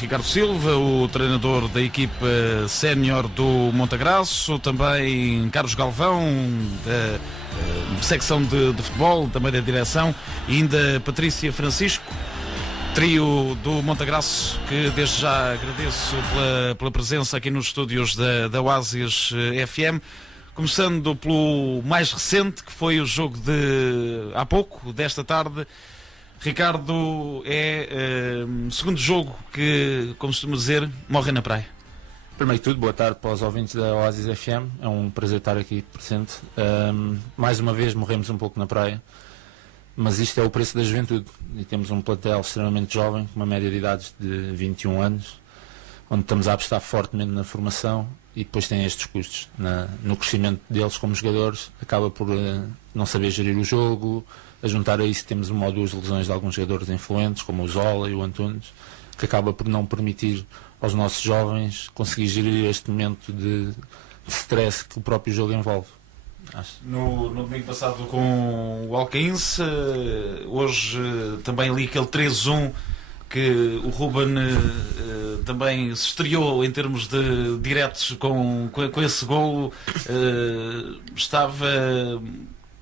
Ricardo Silva, o treinador da equipa sénior do Montagraço, também Carlos Galvão, da secção de futebol, também da direção, e ainda Patrícia Francisco, trio do Montagraço, que desde já agradeço pela presença aqui nos estúdios da Oasis FM. Começando pelo mais recente, que foi o jogo de há pouco, desta tarde. Ricardo, é o segundo jogo que, como costuma dizer, morre na praia. Primeiro de tudo, boa tarde para os ouvintes da Oasis FM. É um prazer estar aqui presente. Mais uma vez morremos um pouco na praia, mas isto é o preço da juventude. E temos um plantel extremamente jovem, com uma média de idades de 21 anos, onde estamos a apostar fortemente na formação e depois tem estes custos. No crescimento deles como jogadores, acaba por não saber gerir o jogo. A juntar a isso temos uma ou duas lesões de alguns jogadores influentes, como o Zola e o Antunes, que acaba por não permitir aos nossos jovens conseguir gerir este momento de stress que o próprio jogo envolve. No domingo passado com o Alcaínce, hoje também ali aquele 3-1 que o Ruben também se estreou em termos de diretos com esse golo. Estava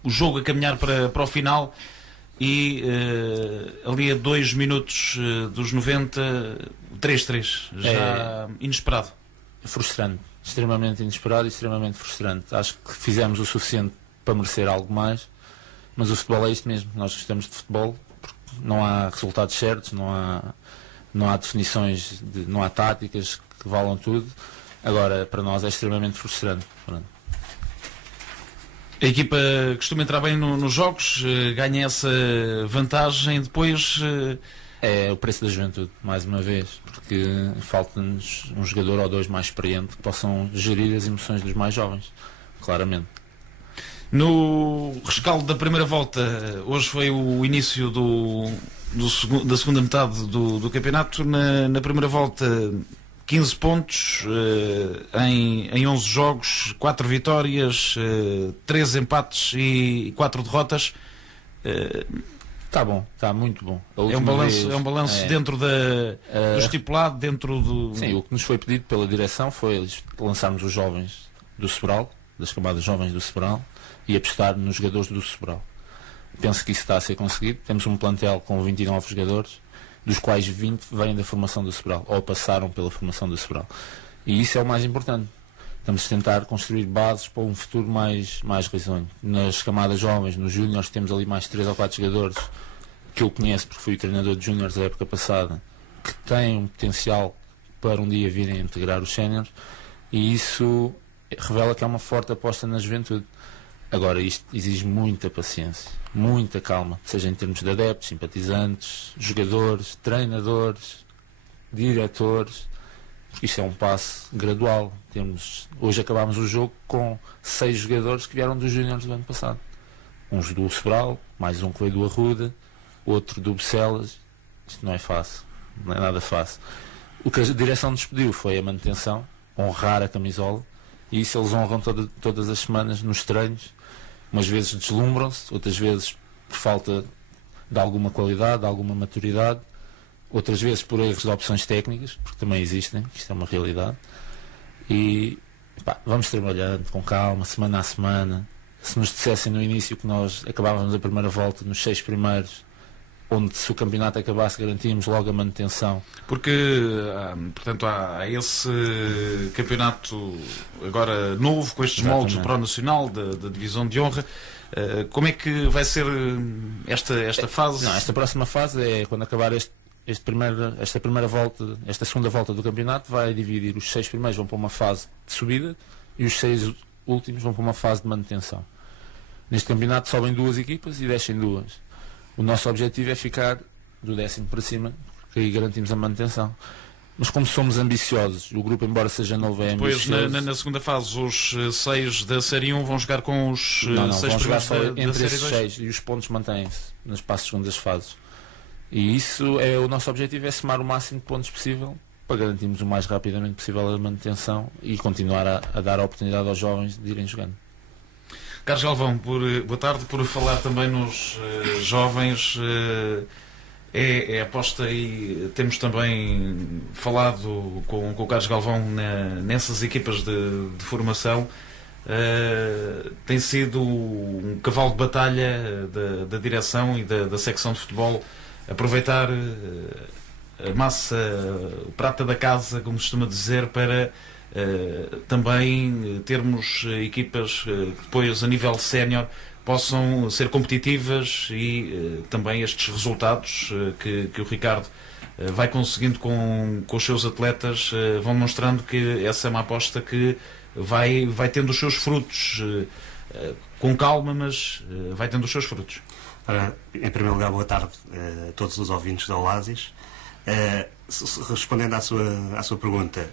o jogo a caminhar para o final e ali a 2 minutos dos 90, 3-3, já inesperado. Frustrante, extremamente inesperado e extremamente frustrante. Acho que fizemos o suficiente para merecer algo mais, mas o futebol é isto mesmo. Nós gostamos de futebol, porque não há resultados certos, não há definições, não há táticas que valam tudo. Agora, para nós é extremamente frustrante. A equipa costuma entrar bem nos jogos, ganha essa vantagem, depois... É o preço da juventude, mais uma vez, porque falta-nos um jogador ou dois mais experiente que possam gerir as emoções dos mais jovens, claramente. No rescaldo da primeira volta, hoje foi o início da segunda metade do campeonato. Na primeira volta, 15 pontos em 11 jogos, 4 vitórias, 3 empates e 4 derrotas. Está bom, está muito bom. É um balanço dentro do estipulado, dentro do... Sim, o que nos foi pedido pela direção foi lançarmos os jovens do Sobral, das camadas jovens do Sobral, e apostar nos jogadores do Sobral. Penso que isso está a ser conseguido. Temos um plantel com 29 jogadores, dos quais 20 vêm da formação do Sobral, ou passaram pela formação do Sobral. E isso é o mais importante. Estamos a tentar construir bases para um futuro mais risonho. Nas camadas jovens, nos júniores, temos ali mais 3 ou 4 jogadores que eu conheço, porque fui treinador de júniores da época passada, que têm um potencial para um dia virem a integrar os séniores, e isso revela que é uma forte aposta na juventude. Agora, isto exige muita paciência, muita calma, seja em termos de adeptos, simpatizantes, jogadores, treinadores, diretores, porque isto é um passo gradual. Hoje acabámos o jogo com 6 jogadores que vieram dos júniores do ano passado. Uns do Sobral, mais um que veio do Arruda, outro do Bucelas. Isto não é fácil, não é nada fácil. O que a direção nos pediu foi a manutenção, honrar a camisola, e isso eles honram todas as semanas nos treinos. Umas vezes deslumbram-se, outras vezes por falta de alguma qualidade, de alguma maturidade, outras vezes por erros de opções técnicas, porque também existem, isto é uma realidade. E vamos trabalhando com calma, semana a semana. Se nos dissessem no início que nós acabávamos a primeira volta nos 6 primeiros, onde se o campeonato acabasse garantíamos logo a manutenção. Porque, portanto, há esse campeonato agora novo, com estes moldes do Pro-Nacional, da Divisão de Honra. Como é que vai ser esta fase? Não, esta próxima fase é quando acabar esta primeira volta, esta segunda volta do campeonato, vai dividir os 6 primeiros vão para uma fase de subida e os 6 últimos vão para uma fase de manutenção. Neste campeonato sobem 2 equipas e descem 2. O nosso objetivo é ficar do 10º para cima, porque aí garantimos a manutenção. Mas como somos ambiciosos, o grupo, embora seja novo, é ambicioso. Depois, na segunda fase, os 6 da Série 1 vão jogar com os 6 primeiros entre esses 6, e os pontos mantêm-se nas segundas fases. E isso é o nosso objetivo, é somar o máximo de pontos possível para garantirmos o mais rapidamente possível a manutenção e continuar a dar a oportunidade aos jovens de irem jogando. Carlos Galvão, boa tarde, por falar também nos jovens. é aposta, e temos também falado com o Carlos Galvão nessas equipas de formação. Tem sido um cavalo de batalha da direção e da secção de futebol aproveitar a massa, o prata da casa, como costuma dizer, para também termos equipas que depois, a nível sénior, possam ser competitivas, e também estes resultados que o Ricardo vai conseguindo com os seus atletas vão demonstrando que essa é uma aposta que vai tendo os seus frutos, com calma, mas vai tendo os seus frutos. Ora, em primeiro lugar, boa tarde a todos os ouvintes da Oasis. Respondendo à sua pergunta,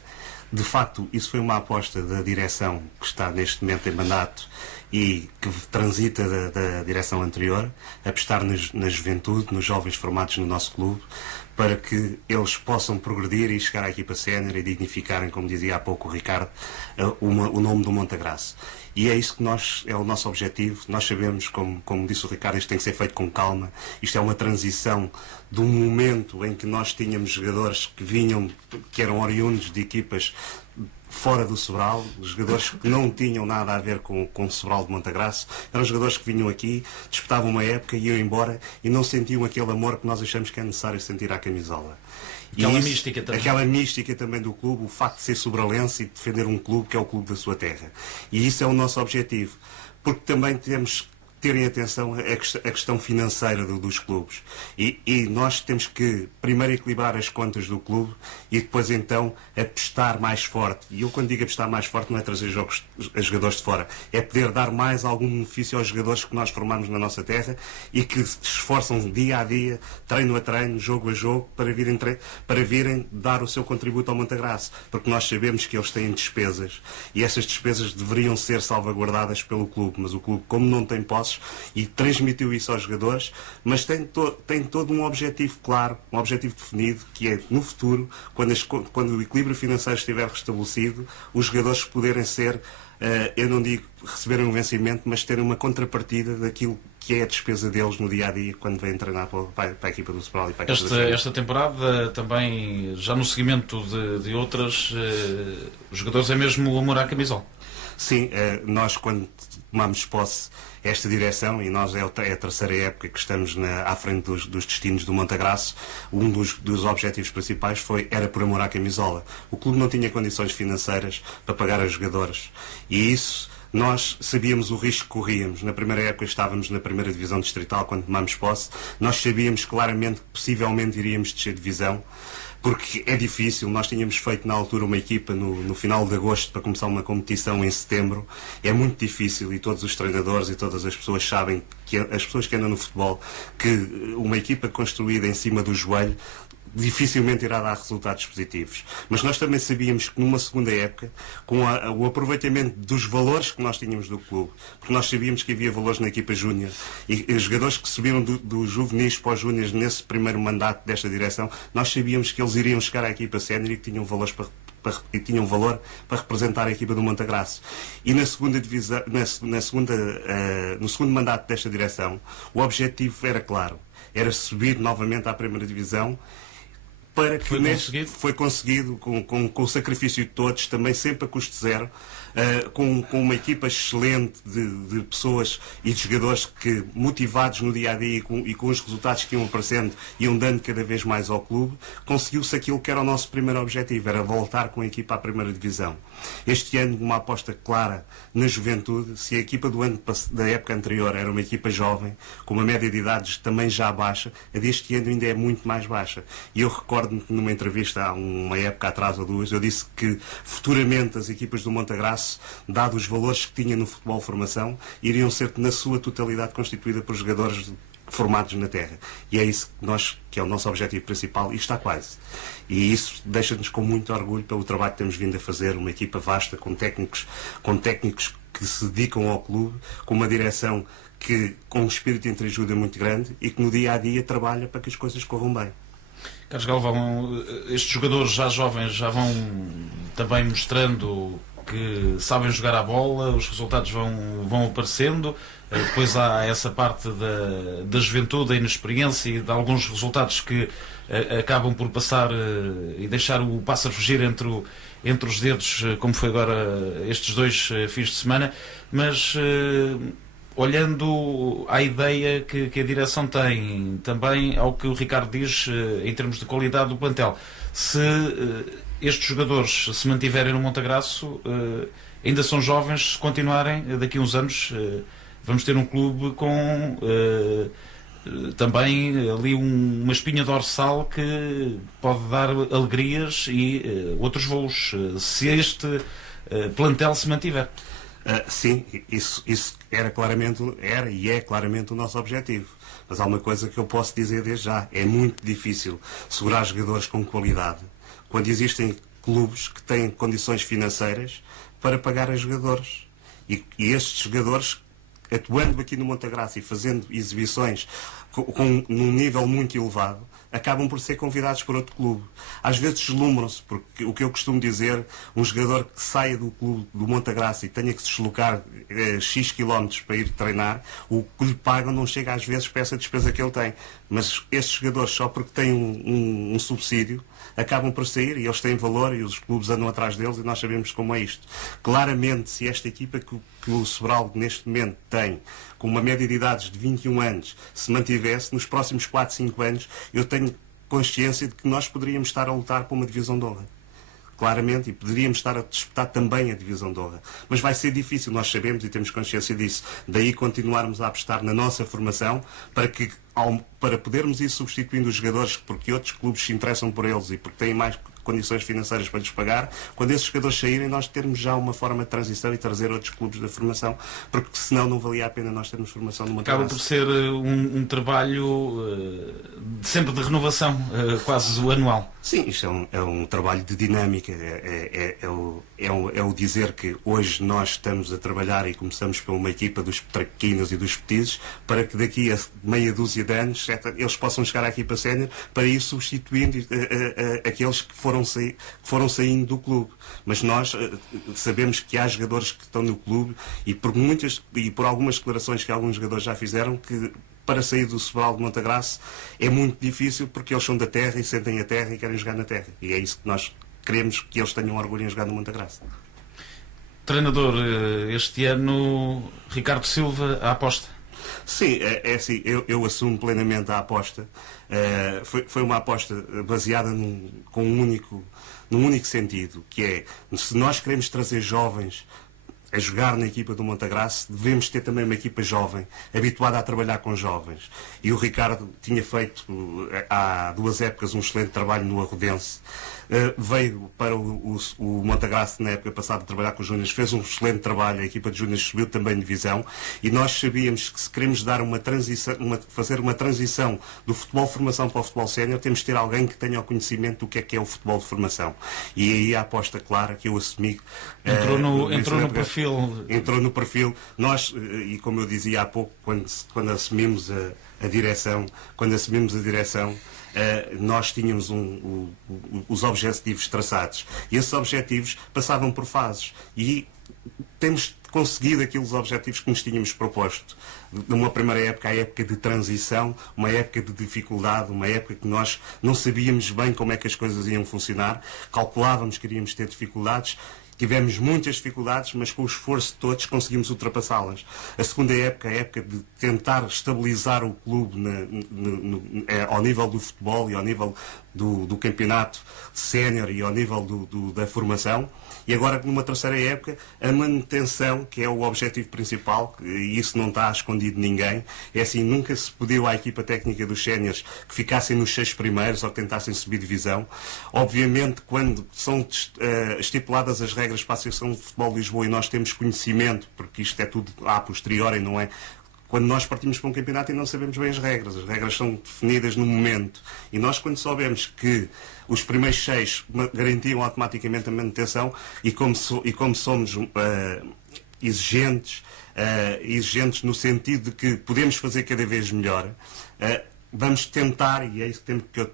de facto, isso foi uma aposta da direção que está neste momento em mandato e que transita da direção anterior, apostar na juventude, nos jovens formados no nosso clube, para que eles possam progredir e chegar à equipa sénior e dignificarem, como dizia há pouco o Ricardo, o nome do Montagraço. E é isso que é o nosso objetivo. Nós sabemos, como disse o Ricardo, isto tem que ser feito com calma. Isto é uma transição de um momento em que nós tínhamos jogadores que eram oriundos de equipas fora do Sobral, jogadores que não tinham nada a ver com o Sobral de Montagraço. Eram jogadores que vinham aqui, disputavam uma época, iam embora e não sentiam aquele amor que nós achamos que é necessário sentir à camisola. Aquela mística também do clube, o facto de ser sobralense e de defender um clube que é o clube da sua terra. E isso é o nosso objetivo, porque também temos que ter em atenção a questão financeira dos clubes. E nós temos que primeiro equilibrar as contas do clube e depois então apostar mais forte. E eu, quando digo apostar mais forte, não é trazer jogadores de fora, é poder dar mais algum benefício aos jogadores que nós formamos na nossa terra e que se esforçam dia a dia, treino a treino, jogo a jogo, para virem dar o seu contributo ao Montagraço. Porque nós sabemos que eles têm despesas e essas despesas deveriam ser salvaguardadas pelo clube, mas o clube, como não tem posse, e transmitiu isso aos jogadores, mas tem todo um objetivo claro, um objetivo definido, que é, no futuro, quando o equilíbrio financeiro estiver restabelecido, os jogadores poderem ser, eu não digo receberem um vencimento, mas terem uma contrapartida daquilo que é a despesa deles no dia-a-dia quando vêm treinar para a equipa do Sobral e para a equipa esta temporada, também, já no seguimento de outras, os jogadores é mesmo o amor à camisola. Sim, nós quando tomamos posse esta direção, e nós é a terceira época que estamos à frente dos destinos do Montagraço, um dos objetivos principais era por amor à camisola. O clube não tinha condições financeiras para pagar aos jogadores, e isso nós sabíamos o risco que corríamos. Na primeira época estávamos na primeira divisão distrital quando tomamos posse, nós sabíamos claramente que possivelmente iríamos descer de divisão, porque é difícil. Nós tínhamos feito na altura uma equipa no final de agosto para começar uma competição em setembro. É muito difícil, e todos os treinadores e todas as pessoas sabem, as pessoas que andam no futebol, que uma equipa construída em cima do joelho dificilmente irá dar resultados positivos. Mas nós também sabíamos que numa segunda época, com o aproveitamento dos valores que nós tínhamos do clube, porque nós sabíamos que havia valores na equipa júnior, e os jogadores que subiram do juvenis para os júniores nesse primeiro mandato desta direção, nós sabíamos que eles iriam chegar à equipa sénior e que tinham valores tinham valor para representar a equipa do Montagraço. E na segunda divisão, no segundo mandato desta direção, o objetivo era claro, era subir novamente à primeira divisão, para que foi conseguido com o sacrifício de todos, também sempre a custo zero, com uma equipa excelente de pessoas e de jogadores que, motivados no dia-a-dia e com os resultados que iam aparecendo, iam dando cada vez mais ao clube, conseguiu-se aquilo que era o nosso primeiro objetivo, era voltar com a equipa à primeira divisão. Este ano, uma aposta clara na juventude. Se a equipa da época anterior era uma equipa jovem, com uma média de idades também já baixa, a deste ano ainda é muito mais baixa. E eu recordo-me que numa entrevista há uma época atrás ou duas, eu disse que futuramente as equipas do Montagraço, dado os valores que tinha no futebol formação, iriam ser na sua totalidade constituída por jogadores formados na terra. E é isso que é o nosso objetivo principal, e está quase. E isso deixa-nos com muito orgulho pelo trabalho que temos vindo a fazer, uma equipa vasta, com técnicos que se dedicam ao clube, com uma direção com um espírito de entreajuda muito grande e que no dia-a-dia trabalha para que as coisas corram bem. Carlos Galvão, estes jogadores já jovens já vão também mostrando porque sabem jogar a bola, os resultados vão aparecendo. Depois há essa parte da juventude, da inexperiência e de alguns resultados que acabam por passar e deixar o pássaro fugir entre os dedos, como foi agora estes 2 fins de semana. Mas olhando à ideia que a direção tem, também ao que o Ricardo diz em termos de qualidade do plantel, se estes jogadores se mantiverem no Montagraço, ainda são jovens, se continuarem, daqui a uns anos vamos ter um clube com também ali uma espinha dorsal que pode dar alegrias e outros voos, se este plantel se mantiver. Sim, isso era e é claramente o nosso objetivo. Mas há uma coisa que eu posso dizer desde já: é muito difícil segurar jogadores com qualidade quando existem clubes que têm condições financeiras para pagar a jogadores. E estes jogadores, atuando aqui no Montagraço e fazendo exibições num nível muito elevado, acabam por ser convidados por outro clube. Às vezes deslumbram-se, porque o que eu costumo dizer, um jogador que saia do clube do Montagraço e tenha que se deslocar X quilómetros para ir treinar, o que lhe pagam não chega às vezes para essa despesa que ele tem. Mas estes jogadores, só porque têm um subsídio, acabam por sair e eles têm valor e os clubes andam atrás deles e nós sabemos como é isto. Claramente, se esta equipa que o Sobral neste momento tem, com uma média de idades de 21 anos, se mantivesse, nos próximos 4, 5 anos, eu tenho consciência de que nós poderíamos estar a lutar por uma divisão de honra. Claramente, e poderíamos estar a disputar também a divisão de honra. Mas vai ser difícil, nós sabemos e temos consciência disso. Daí continuarmos a apostar na nossa formação para podermos ir substituindo os jogadores porque outros clubes se interessam por eles e porque têm mais condições financeiras para lhes pagar. Quando esses jogadores saírem, nós termos já uma forma de transição e trazer outros clubes da formação, porque senão não valia a pena nós termos formação numa Acaba por ser um trabalho sempre de renovação, quase o anual. Sim, isto é um trabalho de dinâmica, é o dizer que hoje nós estamos a trabalhar e começamos por uma equipa dos traquinos e dos petizes, para que daqui a meia dúzia de anos eles possam chegar à equipa sénior para ir substituindo aqueles que foram saindo do clube. Mas nós sabemos que há jogadores que estão no clube e por algumas declarações que alguns jogadores já fizeram, que para sair do Sobral de Montagraço é muito difícil porque eles são da terra e sentem a terra e querem jogar na terra. E é isso que nós queremos, que eles tenham orgulho em jogar no Montagraço. Treinador, este ano, Ricardo Silva, a aposta? Sim, é assim, eu assumo plenamente a aposta. Foi uma aposta baseada num único sentido, que é, se nós queremos trazer jovens a jogar na equipa do Montagraço, devemos ter também uma equipa jovem, habituada a trabalhar com jovens. E o Ricardo tinha feito há 2 épocas um excelente trabalho no Arrodense. Veio para o Montagraço na época passada trabalhar com os júniores, fez um excelente trabalho, a equipa de júniores subiu também de divisão, e nós sabíamos que se queremos dar fazer uma transição do futebol de formação para o futebol sénior, temos de ter alguém que tenha o conhecimento do que é o futebol de formação. E aí a aposta clara que eu assumi. Entrou no perfil. Entrou no perfil. Nós, e como eu dizia há pouco, quando assumimos a direção, nós tínhamos os objetivos traçados. E esses objetivos passavam por fases. E temos conseguido aqueles objetivos que nos tínhamos proposto. Numa primeira época, a época de transição, uma época de dificuldade, uma época que nós não sabíamos bem como é que as coisas iam funcionar, calculávamos que iríamos ter dificuldades. Tivemos muitas dificuldades, mas com o esforço de todos conseguimos ultrapassá-las. A segunda época, a época de tentar estabilizar o clube ao nível do futebol e ao nível do campeonato sénior e ao nível da formação. E agora, numa terceira época, a manutenção, que é o objetivo principal, e isso não está escondido de ninguém. É assim, nunca se pediu à equipa técnica dos séniores que ficassem nos 6 primeiros ou que tentassem subir divisão. Obviamente, quando são estipuladas as regras para a Associação de Futebol de Lisboa e nós temos conhecimento, porque isto é tudo a posteriori, não é? Quando nós partimos para um campeonato e não sabemos bem as regras são definidas no momento. E nós, quando soubemos que os primeiros 6 garantiam automaticamente a manutenção, e como somos exigentes no sentido de que podemos fazer cada vez melhor, vamos tentar, e é isso que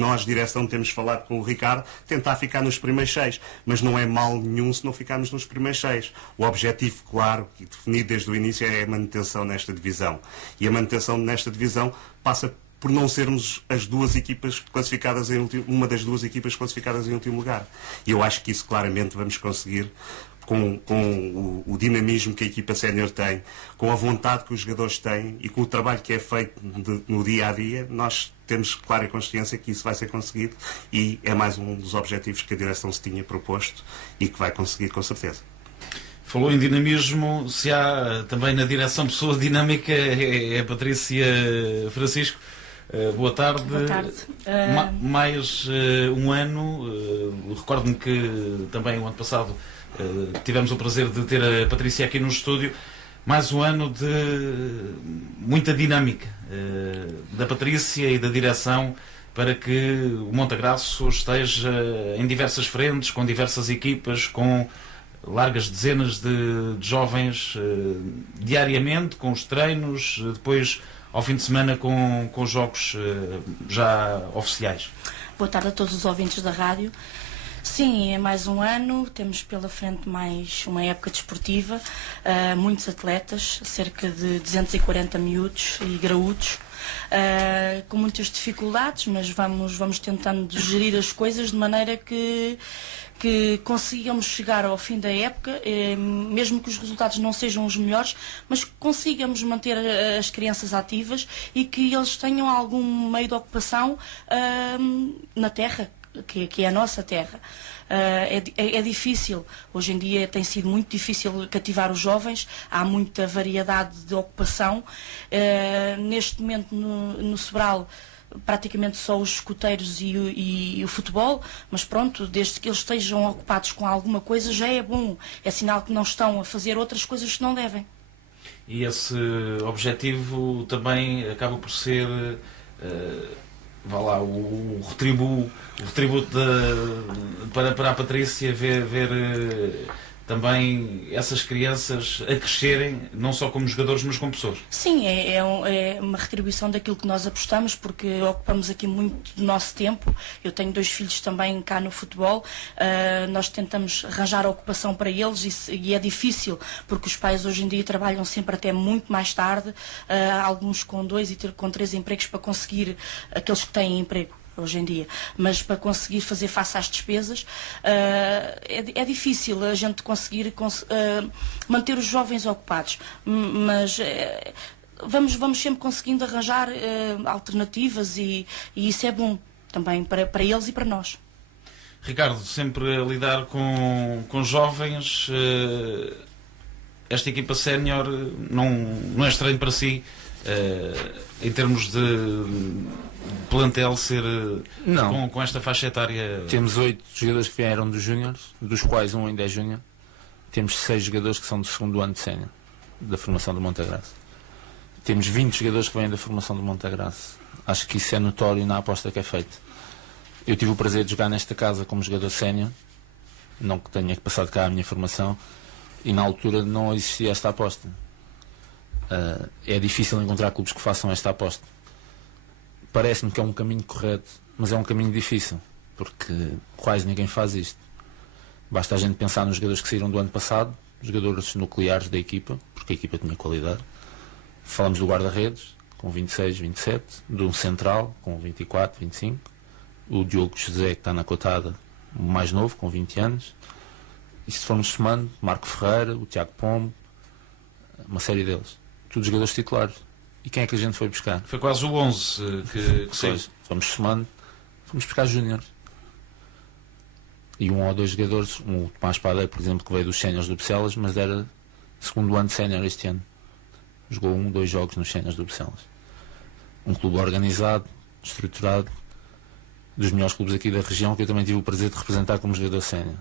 nós, direção, temos falado com o Ricardo, tentar ficar nos primeiros 6. Mas não é mal nenhum se não ficarmos nos primeiros 6. O objetivo, claro, e definido desde o início, é a manutenção nesta divisão. E a manutenção nesta divisão passa por não sermos as duas equipas classificadas em último, uma das duas equipas classificadas em último lugar. E eu acho que isso claramente vamos conseguir com o dinamismo que a equipa sénior tem, com a vontade que os jogadores têm e com o trabalho que é feito no dia a dia. Nós temos clara consciência que isso vai ser conseguido e é mais um dos objetivos que a direção se tinha proposto e que vai conseguir com certeza. Falou em dinamismo, se há também na direção pessoa dinâmica é a Patrícia Francisco. Boa tarde. Boa tarde. Mais um ano, recordo-me que também o ano passado tivemos o prazer de ter a Patrícia aqui no estúdio. Mais um ano de muita dinâmica da Patrícia e da direção para que o Montagraço esteja em diversas frentes, com diversas equipas, com largas dezenas de jovens diariamente, com os treinos, depois ao fim de semana com os jogos já oficiais. Boa tarde a todos os ouvintes da rádio. Sim, é mais um ano, temos pela frente mais uma época desportiva, muitos atletas, cerca de 240 miúdos e graúdos, com muitas dificuldades, mas vamos tentando gerir as coisas de maneira que consigamos chegar ao fim da época, mesmo que os resultados não sejam os melhores, mas que consigamos manter as crianças ativas e que eles tenham algum meio de ocupação na terra, que é a nossa terra. É difícil, hoje em dia tem sido muito difícil cativar os jovens, há muita variedade de ocupação. Neste momento no Sobral praticamente só os escuteiros e o futebol, mas pronto, desde que eles estejam ocupados com alguma coisa já é bom, é sinal que não estão a fazer outras coisas que não devem. E esse objetivo também acaba por ser vá lá, o retributo para a Patrícia ver também essas crianças a crescerem, não só como jogadores, mas como pessoas. Sim, é uma retribuição daquilo que nós apostamos, porque ocupamos aqui muito do nosso tempo. Eu tenho 2 filhos também cá no futebol, nós tentamos arranjar a ocupação para eles e é difícil, porque os pais hoje em dia trabalham sempre até muito mais tarde, alguns com 2 e com 3 empregos para conseguir, aqueles que têm emprego hoje em dia, mas para conseguir fazer face às despesas é difícil a gente conseguir manter os jovens ocupados, mas vamos sempre conseguindo arranjar alternativas e isso é bom também para eles e para nós. Ricardo, sempre a lidar com jovens, esta equipa sénior não é estranho para si em termos de plantel ser com esta faixa etária? Temos 8 jogadores que vieram dos júniores, dos quais um ainda é júnior. Temos 6 jogadores que são do segundo ano de sénior, da formação do Montagraço. Temos 20 jogadores que vêm da formação do Montagraço. Acho que isso é notório na aposta que é feita. Eu tive o prazer de jogar nesta casa como jogador sénior, não que tenha passado cá a minha formação, e na altura não existia esta aposta. É difícil encontrar clubes que façam esta aposta. Parece-me que é um caminho correto, mas é um caminho difícil, porque quase ninguém faz isto. Basta a gente pensar nos jogadores que saíram do ano passado, jogadores nucleares da equipa, porque a equipa tinha qualidade. Falamos do guarda-redes, com 26, 27, do central, com 24, 25, o Diogo José, que está na cotada, o mais novo, com 20 anos, e se formos somando, Marco Ferreira, o Tiago Pombo, uma série deles. Todos jogadores titulares. E quem é que a gente foi buscar? Foi quase o 11 que fez. Fomos somando, fomos buscar júniores. E 1 ou 2 jogadores, o Tomás Padeiro, por exemplo, que veio dos séniores do Bucelas, mas era segundo ano de sénior este ano. Jogou 1, 2 jogos nos séniores do Bucelas. Um clube organizado, estruturado, dos melhores clubes aqui da região, que eu também tive o prazer de representar como jogador sénior.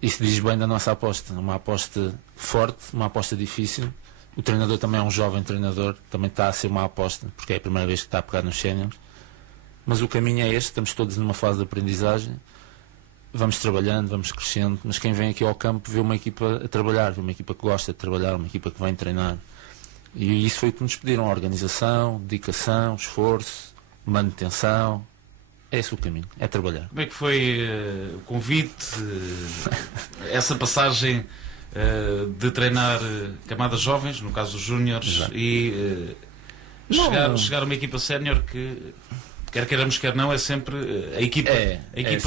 Isso diz bem da nossa aposta. Uma aposta forte, uma aposta difícil. O treinador também é um jovem treinador, também está a ser uma aposta, porque é a primeira vez que está a pegar nos séniores. Mas o caminho é este, estamos todos numa fase de aprendizagem, vamos trabalhando, vamos crescendo, mas quem vem aqui ao campo vê uma equipa a trabalhar, vê uma equipa que gosta de trabalhar, uma equipa que vem treinar. E isso foi o que nos pediram: organização, dedicação, esforço, manutenção, É esse o caminho, é trabalhar. Como é que foi o convite, essa passagem de treinar camadas jovens, no caso os júniores, e chegar a uma equipa sénior que, quer queiramos, quer não, é sempre a equipa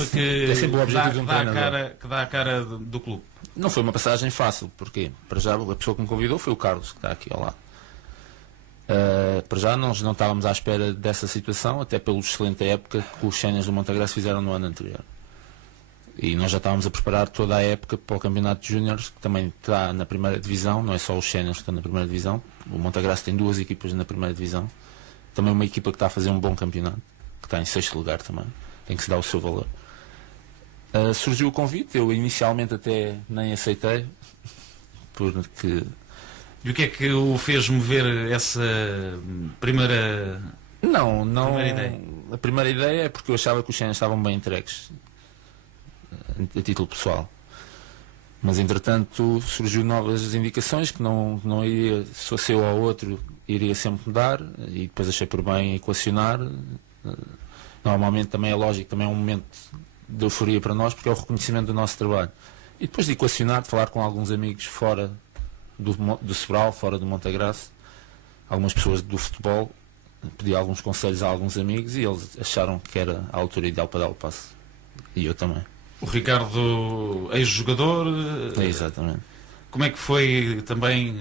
que, é sempre o objetivo de um que dá a cara do clube. Não foi uma passagem fácil, porque para já a pessoa que me convidou foi o Carlos, que está aqui ao lado. Para já nós não estávamos à espera dessa situação, até pela excelente época que os séniores do Montagraço fizeram no ano anterior. E nós já estávamos a preparar toda a época para o campeonato de júniores, que também está na primeira divisão, não é só os séniores que estão na primeira divisão. O Montagraço tem 2 equipas na primeira divisão. Também uma equipa que está a fazer um bom campeonato, que está em 6º lugar também. Tem que se dar o seu valor. Surgiu o convite, eu inicialmente até nem aceitei, porque... E o que é que o fez mover essa primeira ideia? A primeira ideia é porque eu achava que os séniores estavam bem entregues, a título pessoal. Mas entretanto surgiu novas indicações que não iria, se fosse eu ou outro, iria sempre mudar, e depois achei por bem equacionar. Normalmente também é lógico, também é um momento de euforia para nós, porque é o reconhecimento do nosso trabalho. E depois de equacionar, de falar com alguns amigos fora do Sobral, fora do Montagraço, algumas pessoas do futebol, pedi alguns conselhos a alguns amigos e eles acharam que era a altura ideal para dar o passo. E eu também. O Ricardo, ex-jogador. Exatamente. Como é que foi também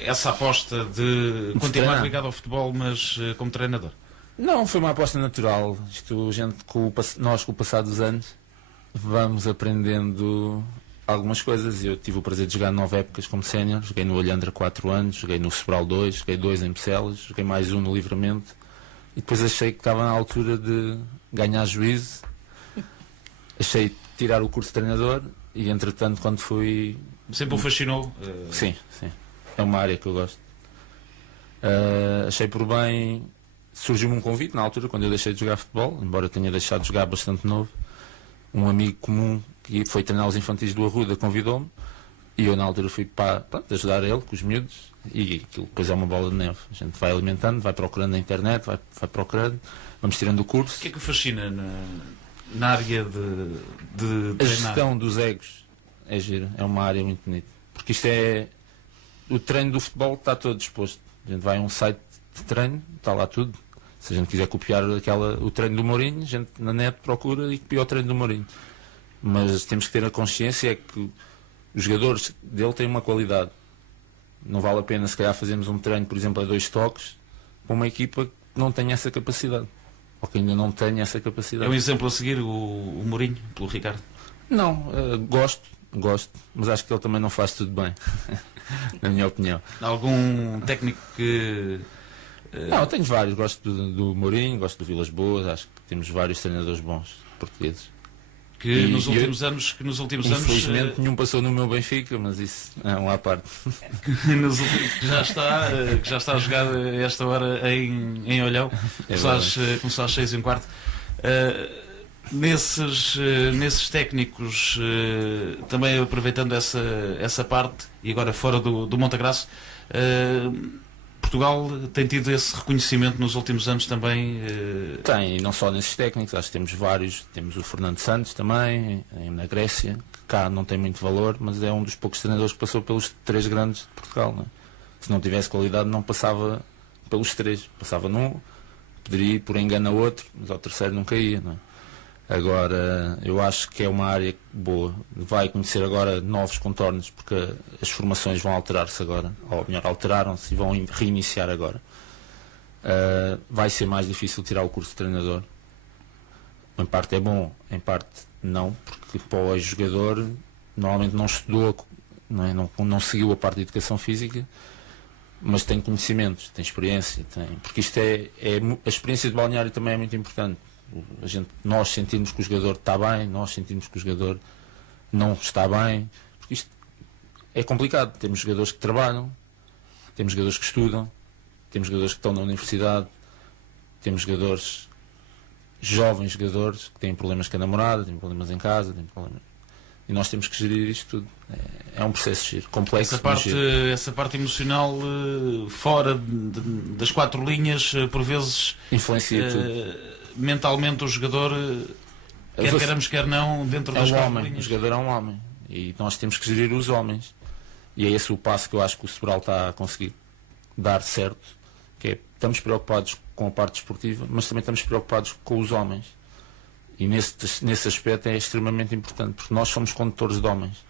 essa aposta de continuar ligado ao futebol, mas como treinador? Não, foi uma aposta natural. Nós, com o passar dos anos, vamos aprendendo algumas coisas. Eu tive o prazer de jogar 9 épocas como sénior. Joguei no Olhandra 4 anos, joguei no Sobral 2, joguei 2 em Bucelas, joguei mais 1 no Livramento. E depois achei que estava na altura de ganhar juízo. Achei de tirar o curso de treinador e, entretanto, quando fui... Sempre o fascinou? Sim. É uma área que eu gosto. Achei por bem... Surgiu-me um convite na altura, quando eu deixei de jogar futebol, embora tenha deixado de jogar bastante novo. Um amigo comum que foi treinar os infantis do Arruda convidou-me e eu na altura fui para ajudar ele com os miúdos, e aquilo depois é uma bola de neve. A gente vai alimentando, vai procurando na internet, vai procurando, vamos tirando o curso. O que é que o fascina na área de a gestão dos egos é gira, é uma área muito bonita, porque isto é o treino do futebol, está todo disposto. A gente vai a um site de treino, está lá tudo. Se a gente quiser copiar o treino do Mourinho, a gente na net procura e copia o treino do Mourinho. Mas temos que ter a consciência que os jogadores dele têm uma qualidade. Não vale a pena, se calhar, fazermos um treino, por exemplo, a 2 toques, para uma equipa que não tem essa capacidade. Ou que ainda não tem essa capacidade. É um exemplo a seguir o Mourinho, pelo Ricardo? Não, gosto, mas acho que ele também não faz tudo bem, na minha opinião. Algum técnico que... Não, tenho vários. Gosto do Mourinho, gosto do Vilas Boas. Acho que temos vários treinadores bons portugueses. Que nos últimos anos... Infelizmente nenhum passou no meu Benfica, mas isso é um à parte. Que já está a jogar esta hora em Olhão. Começou às 6h15. Nesses técnicos, também aproveitando essa parte, e agora fora do Montagraço, Portugal tem tido esse reconhecimento nos últimos anos também? Tem, não só nesses técnicos, acho que temos vários. Temos o Fernando Santos também, na Grécia, que cá não tem muito valor, mas é um dos poucos treinadores que passou pelos 3 grandes de Portugal. Não é? Se não tivesse qualidade, não passava pelos 3. Passava num, poderia ir por engano a outro, mas ao terceiro nunca ia. Não é? Agora, eu acho que é uma área boa. Vai conhecer agora novos contornos, porque as formações vão alterar-se agora, ou melhor, alteraram-se e vão reiniciar agora. Vai ser mais difícil tirar o curso de treinador. Em parte é bom, em parte não, porque para o ex-jogador normalmente não estudou, não seguiu a parte de educação física, mas tem conhecimentos, tem experiência, porque isto a experiência de balneário também é muito importante. Nós sentimos que o jogador está bem, nós sentimos que o jogador não está bem, porque isto é complicado. Temos jogadores que trabalham, temos jogadores que estudam, temos jogadores que estão na universidade, temos jovens jogadores que têm problemas com a namorada, têm problemas em casa, e nós temos que gerir isto tudo. É um processo de giro, complexo. Essa parte emocional fora das 4 linhas, por vezes influencia tudo. mentalmente o jogador, quer queiramos, quer não, dentro das quatro linhas. O jogador é um homem e nós temos que gerir os homens. E é esse o passo que eu acho que o Sobral está a conseguir dar certo, que é, estamos preocupados com a parte desportiva, mas também estamos preocupados com os homens. E nesse aspecto é extremamente importante, porque nós somos condutores de homens.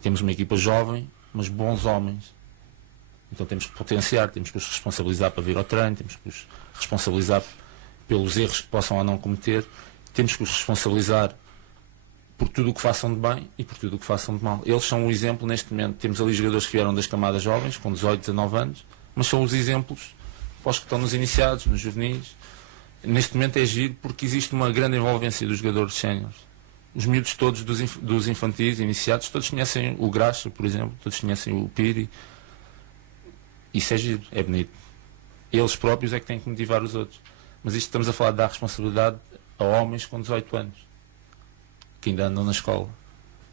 Temos uma equipa jovem, mas bons homens. Então temos que potenciar, temos que os responsabilizar para vir ao treino, temos que os responsabilizar pelos erros que possam ou não cometer, temos que os responsabilizar por tudo o que façam de bem e por tudo o que façam de mal. Eles são um exemplo neste momento. Temos ali jogadores que vieram das camadas jovens, com 18, 19 anos, mas são os exemplos para os que estão nos iniciados, nos juvenis. Neste momento é giro porque existe uma grande envolvência dos jogadores séniores. Os miúdos todos dos infantis, iniciados, todos conhecem o Graxa, por exemplo, todos conhecem o Piri. Isso é giro, é bonito. Eles próprios é que têm que motivar os outros. Mas isto estamos a falar de dar responsabilidade a homens com 18 anos, que ainda andam na escola.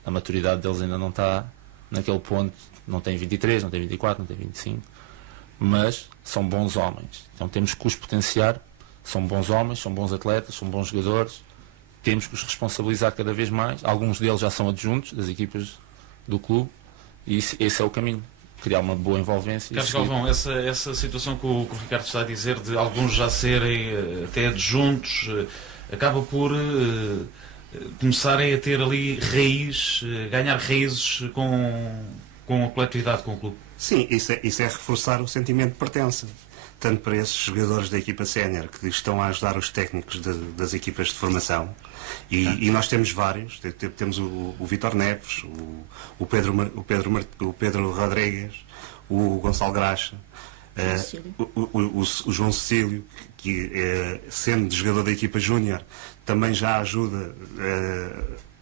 A maturidade deles ainda não está naquele ponto, não tem 23, não tem 24, não tem 25, mas são bons homens. Então temos que os potenciar, são bons homens, são bons atletas, são bons jogadores, temos que os responsabilizar cada vez mais. Alguns deles já são adjuntos das equipas do clube e esse é o caminho. Criar uma boa envolvência. Carlos Galvão, essa situação que o Ricardo está a dizer, de alguns já serem até adjuntos, acaba por começarem a ter ali raiz, ganhar raízes com a coletividade, com o clube. Sim, isso é reforçar o sentimento de pertença, tanto para esses jogadores da equipa sénior que estão a ajudar os técnicos das equipas de formação, e nós temos vários. Temos o Vítor Neves, o Pedro Rodrigues, o Gonçalo Graxa, o João Cecílio, que sendo jogador da equipa júnior também já ajuda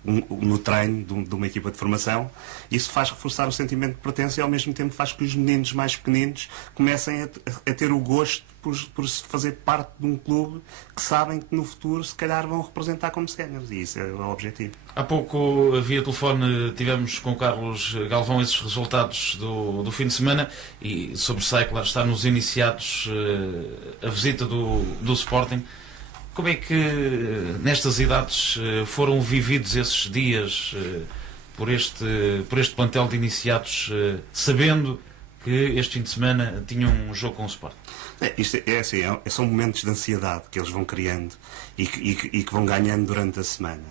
no treino de uma equipa de formação. Isso faz reforçar o sentimento de pertença e ao mesmo tempo faz que os meninos mais pequeninos comecem a ter o gosto por se fazer parte de um clube que sabem que no futuro se calhar vão representar como séniores, e isso é o objetivo. Há pouco, via telefone, tivemos com o Carlos Galvão esses resultados do fim de semana e sobressai, claro, está nos iniciados a visita do Sporting. Como é que nestas idades foram vividos esses dias por este plantel de iniciados, sabendo que este fim de semana tinham um jogo com o Sporting? São momentos de ansiedade que eles vão criando e que vão ganhando durante a semana.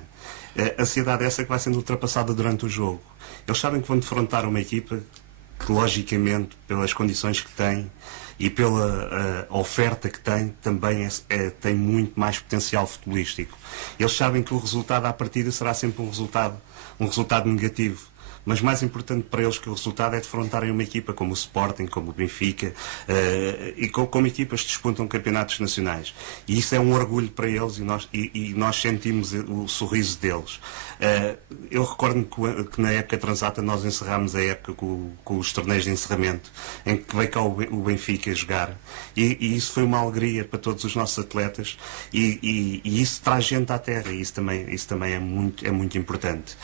A ansiedade é essa que vai sendo ultrapassada durante o jogo. Eles sabem que vão defrontar uma equipa que, logicamente, pelas condições que tem e pela oferta que tem, também tem muito mais potencial futebolístico. Eles sabem que o resultado à partida será sempre um resultado negativo. Mas mais importante para eles que o resultado é defrontarem uma equipa como o Sporting, como o Benfica, e como equipas que disputam campeonatos nacionais. E isso é um orgulho para eles e nós sentimos o sorriso deles. Eu recordo-me que na época transata nós encerrámos a época com os torneios de encerramento, em que veio cá o Benfica jogar. E isso foi uma alegria para todos os nossos atletas e isso traz gente à terra, e isso também é muito importante.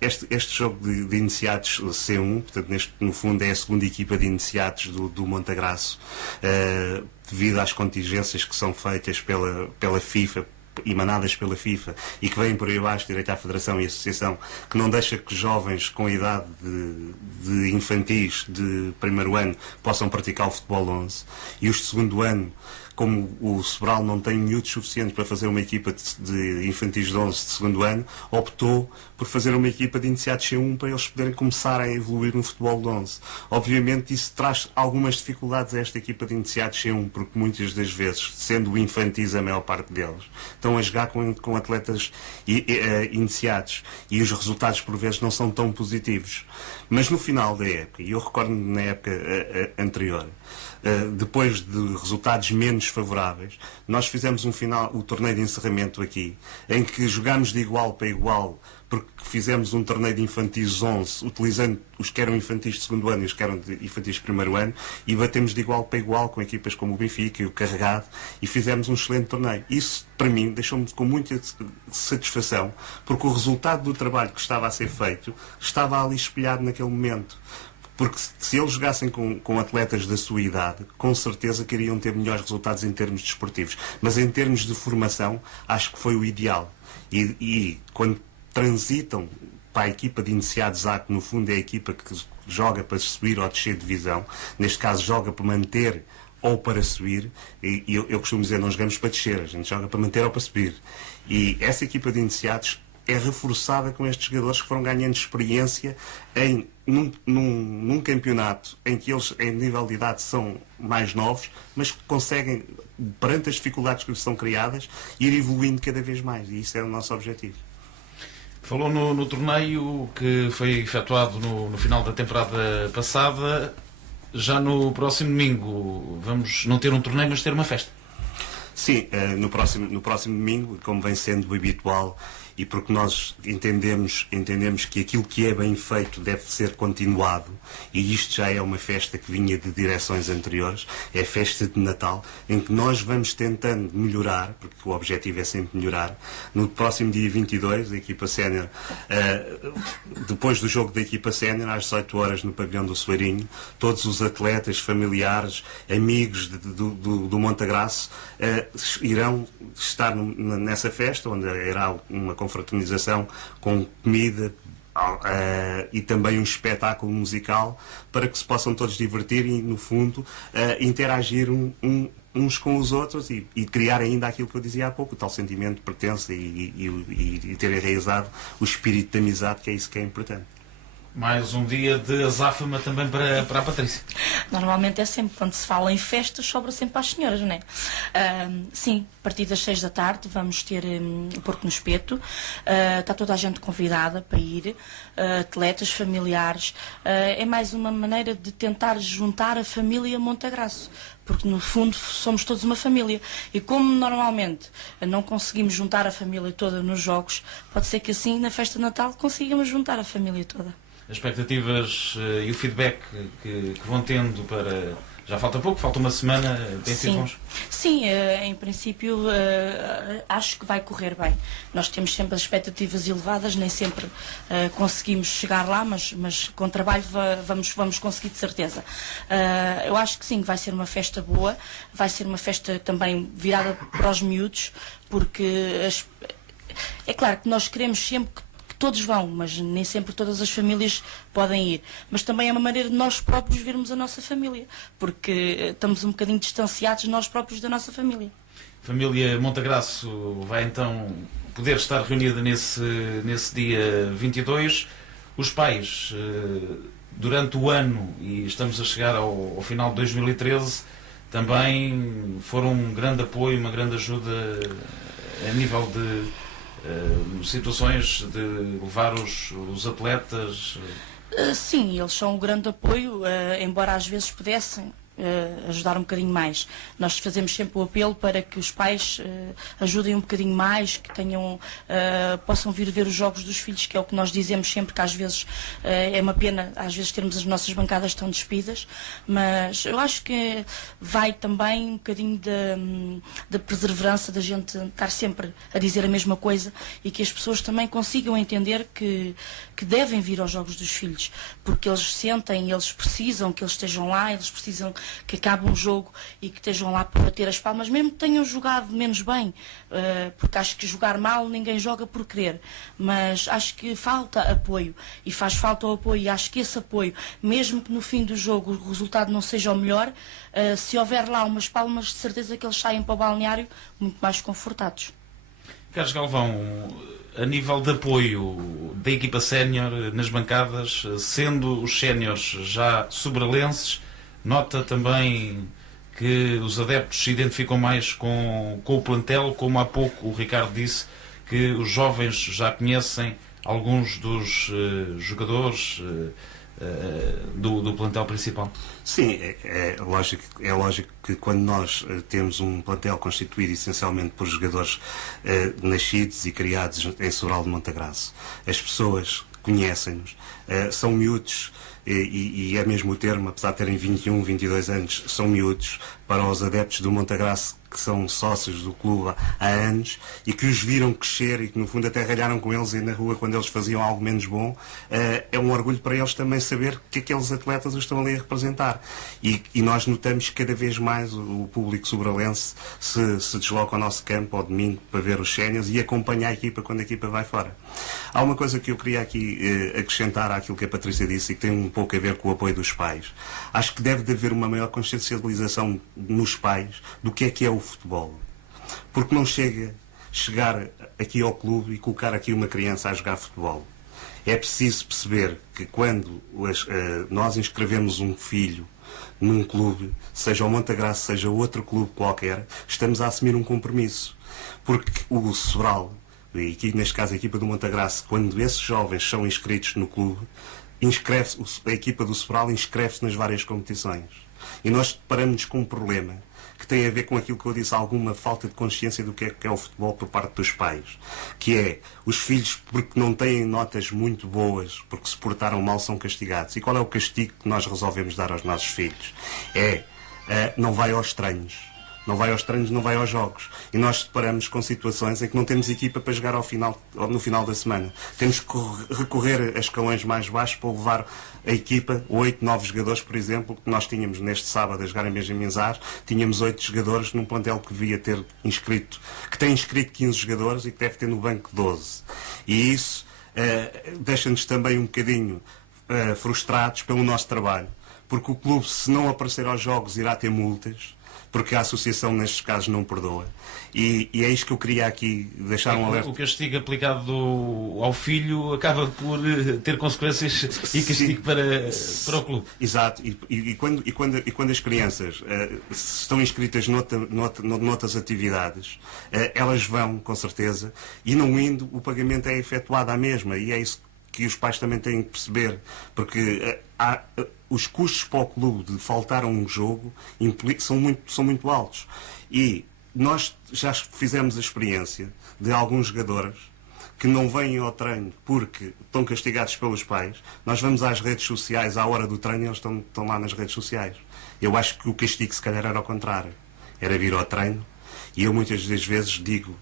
Este jogo de iniciados C1, portanto, no fundo é a segunda equipa de iniciados do Montagraço, devido às contingências que são feitas pela FIFA, emanadas pela FIFA, e que vêm por aí abaixo, direito à Federação e Associação, que não deixa que jovens com idade de infantis de primeiro ano possam praticar o futebol 11, e os de segundo ano, como o Sobral não tem miúdos suficientes para fazer uma equipa de infantis de 11 de segundo ano, optou por fazer uma equipa de iniciados C1 para eles poderem começar a evoluir no futebol de 11. Obviamente isso traz algumas dificuldades a esta equipa de iniciados C1, porque muitas das vezes, sendo infantis a maior parte deles, estão a jogar com atletas iniciados e os resultados por vezes não são tão positivos. Mas no final da época, e eu recordo-me na época anterior, depois de resultados menos favoráveis, nós fizemos o torneio de encerramento aqui, em que jogámos de igual para igual, porque fizemos um torneio de infantis 11, utilizando os que eram infantis de segundo ano e os que eram de infantis de primeiro ano, e batemos de igual para igual com equipas como o Benfica e o Carregado, e fizemos um excelente torneio. Isso, para mim, deixou-me com muita satisfação, porque o resultado do trabalho que estava a ser feito estava ali espelhado naquele momento. Porque se eles jogassem com atletas da sua idade, com certeza que iriam ter melhores resultados em termos desportivos. Mas em termos de formação, acho que foi o ideal. E quando transitam para a equipa de iniciados A, que no fundo é a equipa que joga para subir ou descer de divisão, neste caso joga para manter ou para subir, e eu costumo dizer, não jogamos para descer, a gente joga para manter ou para subir. E essa equipa de iniciados é reforçada com estes jogadores que foram ganhando experiência num campeonato em que eles, em nível de idade, são mais novos, mas que conseguem, perante as dificuldades que lhes são criadas, ir evoluindo cada vez mais. E isso é o nosso objetivo. Falou no torneio que foi efetuado no final da temporada passada. Já no próximo domingo vamos não ter um torneio, mas ter uma festa. Sim, no próximo domingo, como vem sendo habitual, e porque nós entendemos que aquilo que é bem feito deve ser continuado, e isto já é uma festa que vinha de direções anteriores, é a festa de Natal, em que nós vamos tentando melhorar, porque o objetivo é sempre melhorar. No próximo dia 22, a equipa sénior, depois do jogo da equipa sénior, às 18 horas no pavilhão do Soeirinho, todos os atletas, familiares, amigos do Montagraço irão estar nessa festa, onde irá uma confraternização com comida e também um espetáculo musical para que se possam todos divertir e, no fundo, interagir uns com os outros e criar ainda aquilo que eu dizia há pouco, o tal sentimento de pertença e ter enraizado o espírito de amizade, que é isso que é importante. Mais um dia de azáfama também para a Patrícia. Normalmente é sempre, quando se fala em festas, sobra sempre às senhoras, não é? Sim, a partir das 6 da tarde vamos ter o Porco no Espeto. Está toda a gente convidada para ir, atletas, familiares. É mais uma maneira de tentar juntar a família Montagraço, porque no fundo somos todos uma família. E como normalmente não conseguimos juntar a família toda nos jogos, pode ser que assim na festa de Natal consigamos juntar a família toda. As expectativas e o feedback que vão tendo para... Já falta pouco, falta uma semana, tem sido bons? Sim, em princípio acho que vai correr bem. Nós temos sempre as expectativas elevadas, nem sempre conseguimos chegar lá, mas com trabalho vamos conseguir de certeza. Eu acho que sim, vai ser uma festa boa, vai ser uma festa também virada para os miúdos, porque é claro que nós queremos sempre que todos vão, mas nem sempre todas as famílias podem ir. Mas também é uma maneira de nós próprios vermos a nossa família, porque estamos um bocadinho distanciados nós próprios da nossa família. A família Montagraço vai então poder estar reunida nesse dia 22. Os pais, durante o ano, e estamos a chegar ao final de 2013, também foram um grande apoio, uma grande ajuda a nível de situações de levar os atletas. Sim, eles são um grande apoio, embora às vezes pudessem ajudar um bocadinho mais. Nós fazemos sempre o apelo para que os pais ajudem um bocadinho mais, que possam vir ver os jogos dos filhos, que é o que nós dizemos sempre, que às vezes é uma pena às vezes termos as nossas bancadas tão despidas, mas eu acho que vai também um bocadinho da perseverança, da gente estar sempre a dizer a mesma coisa e que as pessoas também consigam entender que devem vir aos jogos dos filhos, porque eles sentem, eles precisam que eles estejam lá, eles precisam que acabe um jogo e que estejam lá para bater as palmas, mesmo que tenham jogado menos bem, porque acho que jogar mal ninguém joga por querer, mas acho que falta apoio e faz falta o apoio, e acho que esse apoio, mesmo que no fim do jogo o resultado não seja o melhor, se houver lá umas palmas, de certeza que eles saem para o balneário muito mais confortados. Carlos Galvão, a nível de apoio da equipa sénior nas bancadas, sendo os séniores já sobralenses, nota também que os adeptos se identificam mais com o plantel, como há pouco o Ricardo disse, que os jovens já conhecem alguns dos jogadores do plantel principal. Sim, é lógico que quando nós temos um plantel constituído essencialmente por jogadores nascidos e criados em Sobral de Montagraço, as pessoas conhecem-nos, são miúdos e é mesmo o termo, apesar de terem 21, 22 anos, são miúdos, para os adeptos do Montagraço, que são sócios do clube há anos e que os viram crescer e que no fundo até ralharam com eles e na rua quando eles faziam algo menos bom, é um orgulho para eles também saber que aqueles atletas os estão ali a representar. E nós notamos que cada vez mais o público sobralense se desloca ao nosso campo ao domingo para ver os séniores e acompanhar a equipa quando a equipa vai fora. Há uma coisa que eu queria aqui acrescentar àquilo que a Patrícia disse e que tem um pouco a ver com o apoio dos pais. Acho que deve haver uma maior consciencialização nos pais do que é o futebol. Porque não chegar aqui ao clube e colocar aqui uma criança a jogar futebol. É preciso perceber que quando nós inscrevemos um filho num clube, seja o Montagraço, seja outro clube qualquer, estamos a assumir um compromisso. Porque o Sobral, e aqui neste caso a equipa do Montagraço, quando esses jovens são inscritos no clube, a equipa do Sobral inscreve-se nas várias competições. E nós deparamos-nos com um problema que tem a ver com aquilo que eu disse, alguma falta de consciência do que é o futebol por parte dos pais. Que é, os filhos, porque não têm notas muito boas, porque se portaram mal, são castigados. E qual é o castigo que nós resolvemos dar aos nossos filhos? Não vai aos treinos. Não vai aos treinos, não vai aos jogos. E nós deparamos com situações em que não temos equipa para jogar no final da semana. Temos que recorrer a escalões mais baixos para levar a equipa, 8, 9 jogadores, por exemplo, que nós tínhamos neste sábado a jogar em Benjamin Zar, tínhamos 8 jogadores num plantel que devia ter inscrito, que tem inscrito 15 jogadores e que deve ter no banco 12. E isso deixa-nos também um bocadinho frustrados pelo nosso trabalho. Porque o clube, se não aparecer aos jogos, irá ter multas, porque a associação nestes casos não perdoa. E é isto que eu queria aqui deixar um alerta. O castigo aplicado ao filho acaba por ter consequências e castigo para o clube. Exato. E quando as crianças estão inscritas noutras atividades, elas vão, com certeza, e não indo, o pagamento é efetuado à mesma. E é isso que os pais também têm que perceber, porque os custos para o clube de faltar a um jogo são muito altos. E nós já fizemos a experiência de alguns jogadores que não vêm ao treino porque estão castigados pelos pais. Nós vamos às redes sociais à hora do treino e eles estão lá nas redes sociais. Eu acho que o castigo se calhar era ao contrário. Era vir ao treino e eu muitas das vezes digo,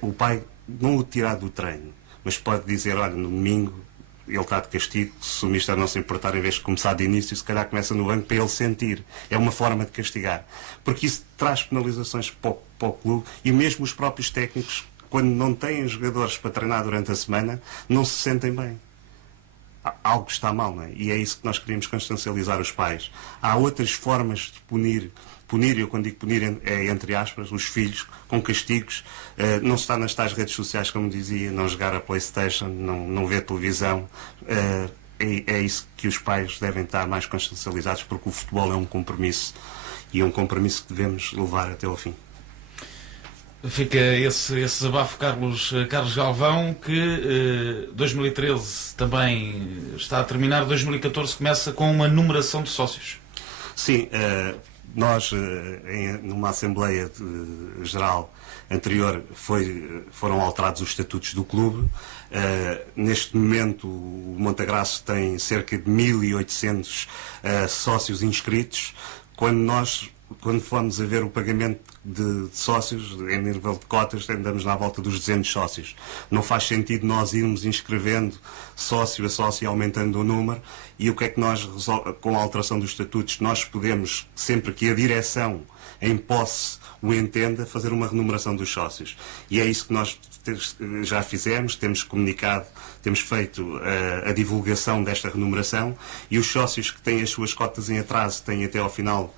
o pai não o tirar do treino, mas pode dizer, olha, no domingo ele está de castigo, se o mister não se importar, em vez de começar de início, se calhar começa no banco para ele sentir. É uma forma de castigar. Porque isso traz penalizações para o clube e mesmo os próprios técnicos, quando não têm jogadores para treinar durante a semana, não se sentem bem. Algo está mal, não é? E é isso que nós queríamos consciencializar os pais. Há outras formas de punir, eu quando digo punir é entre aspas, os filhos com castigos, não estar nas tais redes sociais, como dizia, não jogar a PlayStation, não ver televisão. É isso que os pais devem estar mais consciencializados, porque o futebol é um compromisso e é um compromisso que devemos levar até ao fim. Fica esse desabafo, Carlos Galvão, que 2013 também está a terminar, 2014 começa com uma numeração de sócios. Sim, nós, numa Assembleia Geral anterior, foram alterados os estatutos do clube. Neste momento, o Montagraço tem cerca de 1.800 sócios inscritos. Quando fomos a ver o pagamento de sócios, em nível de cotas, andamos na volta dos 200 sócios. Não faz sentido nós irmos inscrevendo sócio a sócio e aumentando o número. E o que é que nós, com a alteração dos estatutos, nós podemos, sempre que a direção em posse o entenda, fazer uma renumeração dos sócios. E é isso que nós já fizemos, temos comunicado, temos feito a divulgação desta renumeração e os sócios que têm as suas cotas em atraso têm até ao final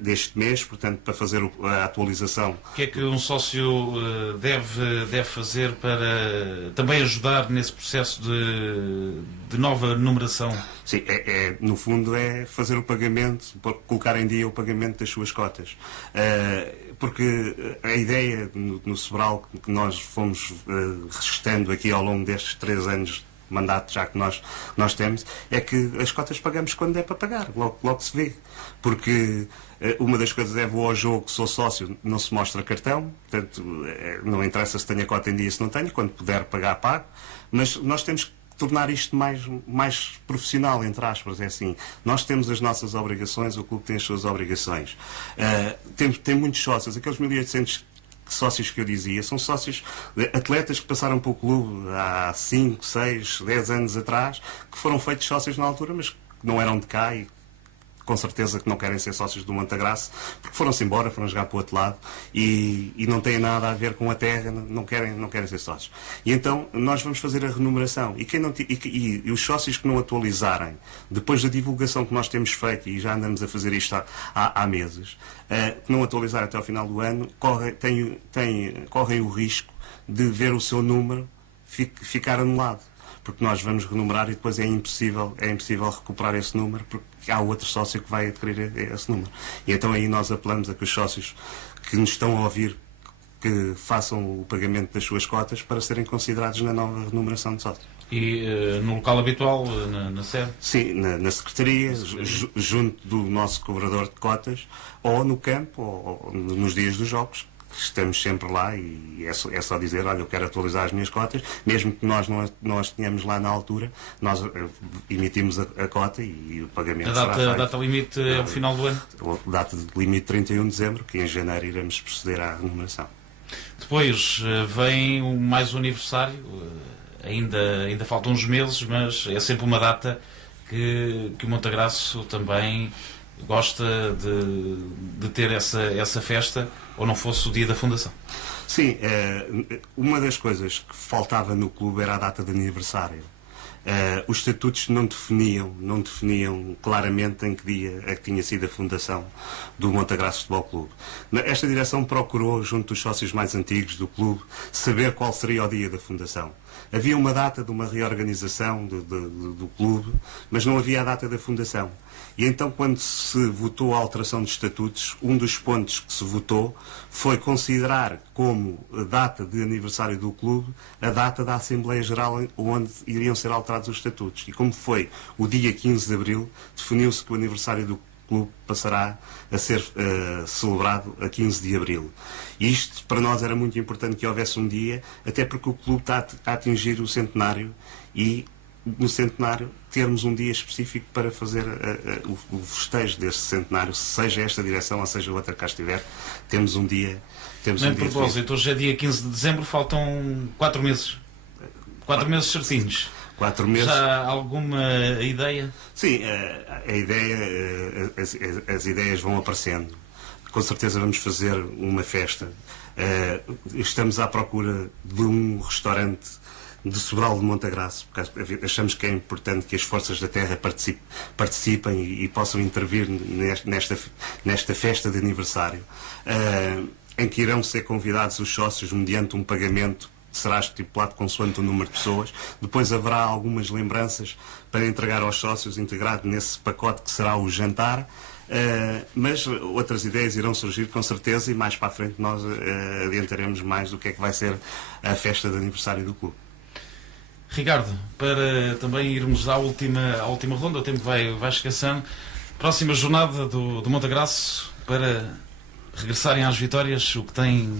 deste mês, portanto, para fazer a atualização. O que é que um sócio deve fazer para também ajudar nesse processo de nova numeração? Sim, no fundo é fazer o pagamento, colocar em dia o pagamento das suas cotas. Porque a ideia no Sobral que nós fomos restando aqui ao longo destes 3 anos de mandato já que nós temos, é que as cotas pagamos quando é para pagar, logo se vê. Porque uma das coisas é vou ao jogo, sou sócio, não se mostra cartão, portanto não interessa se tenho a cota em dia, se não tenho, quando puder pagar, pago, mas nós temos que tornar isto mais profissional, entre aspas. É assim, nós temos as nossas obrigações, o clube tem as suas obrigações. Tem muitos sócios, aqueles 1.800 sócios que eu dizia, são sócios, atletas que passaram pelo clube há 5, 6, 10 anos atrás, que foram feitos sócios na altura, mas que não eram de cá e com certeza que não querem ser sócios do Montagraço, porque foram-se embora, foram jogar para o outro lado e não têm nada a ver com a terra, não querem ser sócios. E então nós vamos fazer a renumeração. E os sócios que não atualizarem, depois da divulgação que nós temos feito, e já andamos a fazer isto há meses, que não atualizarem até ao final do ano, correm o risco de ver o seu número ficar anulado. Porque nós vamos renumerar e depois é impossível recuperar esse número, porque há outro sócio que vai adquirir esse número. E então aí nós apelamos a que os sócios que nos estão a ouvir que façam o pagamento das suas cotas para serem considerados na nova renumeração de sócios. E no local habitual, na sede? Sim, na secretaria, junto do nosso cobrador de cotas, ou no campo, ou nos dias dos jogos. Estamos sempre lá e é só dizer, olha, eu quero atualizar as minhas cotas, mesmo que nós não as tenhamos lá na altura, nós emitimos a cota e o pagamento será feito. A data limite é o final do ano? A data de limite 31 de dezembro, que em janeiro iremos proceder à renumeração. Depois vem mais um aniversário, ainda faltam uns meses, mas é sempre uma data que o Montagraço também gosta de ter essa festa, ou não fosse o dia da fundação? Sim, uma das coisas que faltava no clube era a data de aniversário. Os estatutos não definiam claramente em que dia é que tinha sido a fundação do Montagraço Futebol Clube. Esta direção procurou, junto dos sócios mais antigos do clube, saber qual seria o dia da fundação. Havia uma data de uma reorganização do clube, mas não havia a data da fundação. E então, quando se votou a alteração de estatutos, um dos pontos que se votou foi considerar como data de aniversário do clube a data da Assembleia Geral onde iriam ser alterados os estatutos. E como foi o dia 15 de abril, definiu-se que o aniversário do clube passará a ser celebrado a 15 de abril. E isto, para nós, era muito importante que houvesse um dia, até porque o clube está a atingir o centenário e no centenário termos um dia específico para fazer o festejo deste centenário, seja esta direção ou seja outra cá estiver, temos um dia. Nem de propósito, hoje é dia 15 de dezembro, faltam 4 meses. 4 meses certinhos. 4 meses. Já há alguma ideia? Sim, a ideia, as ideias vão aparecendo. Com certeza vamos fazer uma festa. Estamos à procura de um restaurante de Sobral de Montagraço, porque achamos que é importante que as forças da terra participem e possam intervir nesta festa de aniversário, em que irão ser convidados os sócios mediante um pagamento que será estipulado consoante o número de pessoas. Depois haverá algumas lembranças para entregar aos sócios, integrado nesse pacote que será o jantar. Mas outras ideias irão surgir com certeza e mais para a frente nós adiantaremos mais do que é que vai ser a festa de aniversário do clube. Ricardo, para também irmos à última ronda, o tempo vai escassando. Próxima jornada do Montagraço, para regressarem às vitórias, o que tem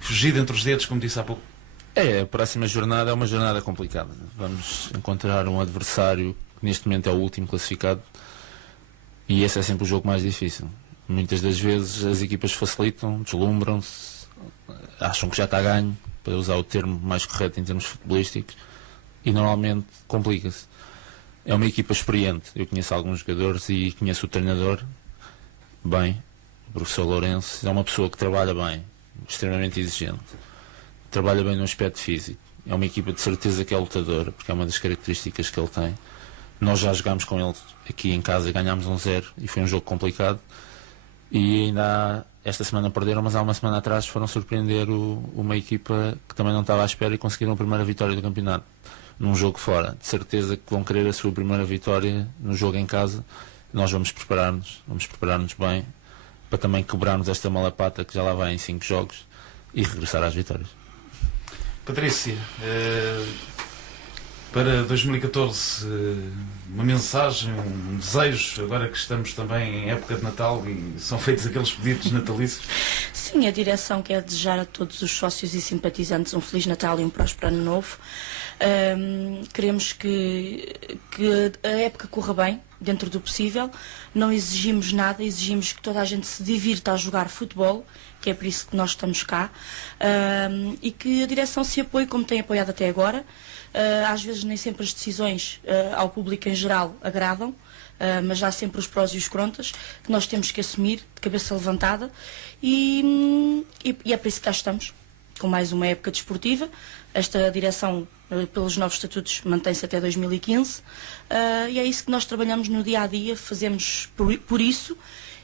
fugido entre os dedos, como disse há pouco. A próxima jornada é uma jornada complicada. Vamos encontrar um adversário que neste momento é o último classificado e esse é sempre o jogo mais difícil. Muitas das vezes as equipas facilitam, deslumbram-se, acham que já está ganho, para usar o termo mais correto em termos futebolísticos, e normalmente complica-se. É uma equipa experiente, eu conheço alguns jogadores e conheço o treinador bem, o professor Lourenço, é uma pessoa que trabalha bem, extremamente exigente, trabalha bem no aspecto físico, é uma equipa de certeza que é lutadora, porque é uma das características que ele tem. Nós já jogámos com ele aqui em casa, ganhámos 1-0 e foi um jogo complicado, e ainda esta semana perderam, mas há uma semana atrás foram surpreender uma equipa que também não estava à espera e conseguiram a primeira vitória do campeonato num jogo fora. De certeza que vão querer a sua primeira vitória no jogo em casa. Nós vamos preparar-nos bem para também quebrarmos esta malapata que já lá vai em 5 jogos e regressar às vitórias. Patrícia, Para 2014, uma mensagem, um desejo, agora que estamos também em época de Natal e são feitos aqueles pedidos natalícios? Sim, a direção quer desejar a todos os sócios e simpatizantes um Feliz Natal e um próspero Ano Novo. Queremos que a época corra bem, dentro do possível. Não exigimos nada, exigimos que toda a gente se divirta a jogar futebol, que é por isso que nós estamos cá, e que a direção se apoie como tem apoiado até agora. Às vezes nem sempre as decisões ao público em geral agradam, mas há sempre os prós e os contras que nós temos que assumir de cabeça levantada e é por isso que cá estamos, com mais uma época desportiva. Esta direção, pelos novos estatutos, mantém-se até 2015 e é isso que nós trabalhamos no dia a dia, fazemos por isso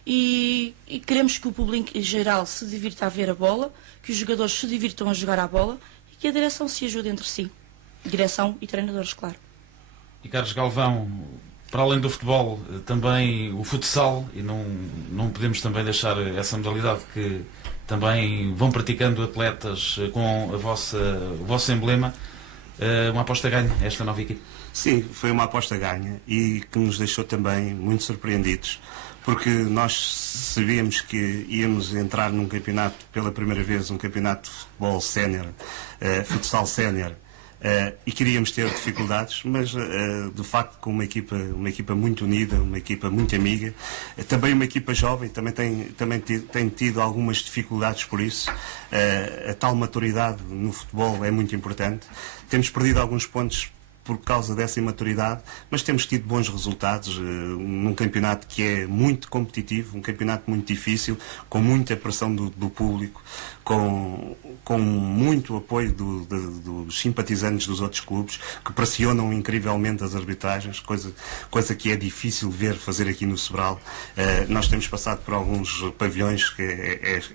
e queremos que o público em geral se divirta a ver a bola, que os jogadores se divirtam a jogar a bola e que a direção se ajude entre si. Direção e treinadores, claro. E Carlos Galvão, para além do futebol, também o futsal, e não podemos também deixar essa modalidade que também vão praticando atletas com o vosso emblema. Uma aposta ganha esta nova equipe? Sim, foi uma aposta ganha e que nos deixou também muito surpreendidos, porque nós sabíamos que íamos entrar num campeonato, pela primeira vez, um campeonato de futebol sénior, futsal sénior, e queríamos ter dificuldades, mas de facto com uma equipa muito unida, uma equipa muito amiga, também uma equipa jovem, também tem tido algumas dificuldades por isso. A tal maturidade no futebol é muito importante. Temos perdido alguns pontos por causa dessa imaturidade, mas temos tido bons resultados num campeonato que é muito competitivo, um campeonato muito difícil, com muita pressão do público, com muito apoio dos simpatizantes dos outros clubes, que pressionam incrivelmente as arbitragens, coisa que é difícil ver fazer aqui no Sobral. Nós temos passado por alguns pavilhões que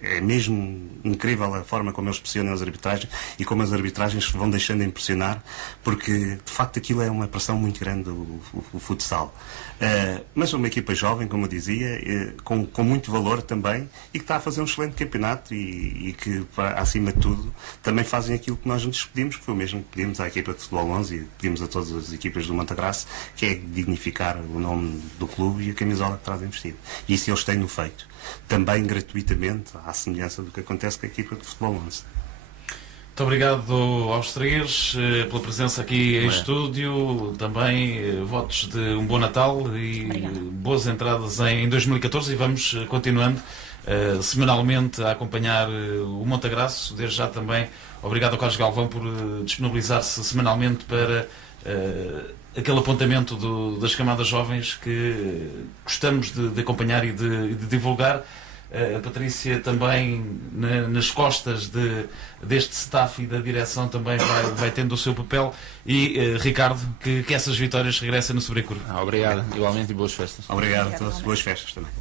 é mesmo incrível a forma como eles pressionam as arbitragens e como as arbitragens se vão deixando impressionar, porque de facto aquilo é uma pressão muito grande, o futsal. Mas uma equipa jovem, como eu dizia, com muito valor também, e que está a fazer um excelente campeonato e que, acima de tudo, também fazem aquilo que nós nos pedimos, que foi o mesmo que pedimos à equipa de Futebol 11 e pedimos a todas as equipas do Montagraço, que é dignificar o nome do clube e a camisola que trazem vestido. E isso eles têm-no feito. Também gratuitamente, à semelhança do que acontece com a equipa de Futebol 11. Muito obrigado aos três pela presença aqui em estúdio, também votos de um bom Natal e boas entradas em 2014 e vamos continuando semanalmente a acompanhar o Montagraço. Desde já também obrigado ao Carlos Galvão por disponibilizar-se semanalmente para aquele apontamento das camadas jovens que gostamos de acompanhar e de divulgar. A Patrícia também nas costas deste staff e da direção também vai tendo o seu papel e Ricardo, que essas vitórias regressem no Sobrecurvo. Obrigado, igualmente, e boas festas. Obrigado a todos, boas festas também.